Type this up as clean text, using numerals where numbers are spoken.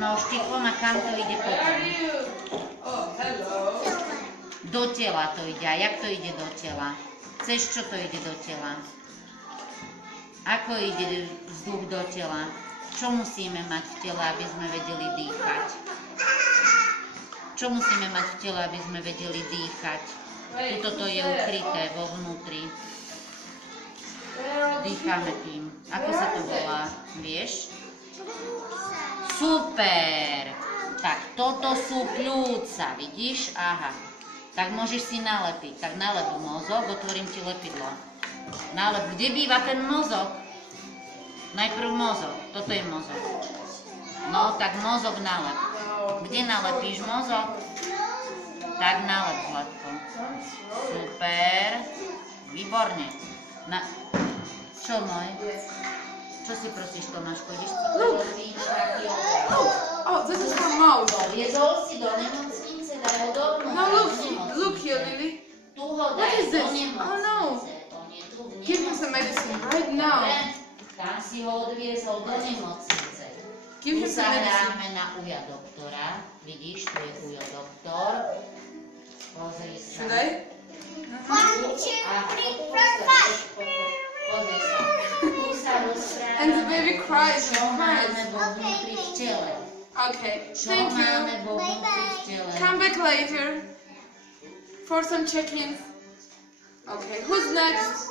No, štiklom a kam to ide potom? Do tela to ide. A jak to ide do tela? Cez čo to ide do tela? Ako ide vzduch do tela? Čo musíme mať v tele, aby sme vedeli dýchať? Čo musíme mať v tele, aby sme vedeli dýchať? Tuto to je ukryté vo vnútri. Dýchame tým. Ako sa to volá? Vieš? Super! Tak toto sú pľúca, vidíš? Aha. Tak môžeš si nalepiť. Tak nalep mozog, otvorím ti lepidlo. Nalep. Kde býva ten mozog? Najprv mozog. Toto je mozog. No, tak mozog nalep. Kde nalepíš mozog? Tak nalep hladko. Super. Výborne. Čo môj? Čo si prosíš, Tomáško? Ideš si poloviť taký oprav. Oh, this is her mouth. Viezol si do nemocnice, daj ho dovnútra. No, look here, Lily. Tu ho What daj is do this? nemocnice. Oh no. To nie tu v Give him some medicine right now. Tam si ho odviezol do nemocnice. Give Tu him sa some medicine. hráme na uja doktora. Vidíš, tu je ujo doktor. Pozri sa. Should I? 1, 2, 3, 4, 5. Pozri sa. Tu sa rozprávame. And the baby cries Čo and máme cries. vo vnútri v tele. Okay, Čo thank máme you. vo vnútri v tele. Come back later for some check-ins. Okay, who's next?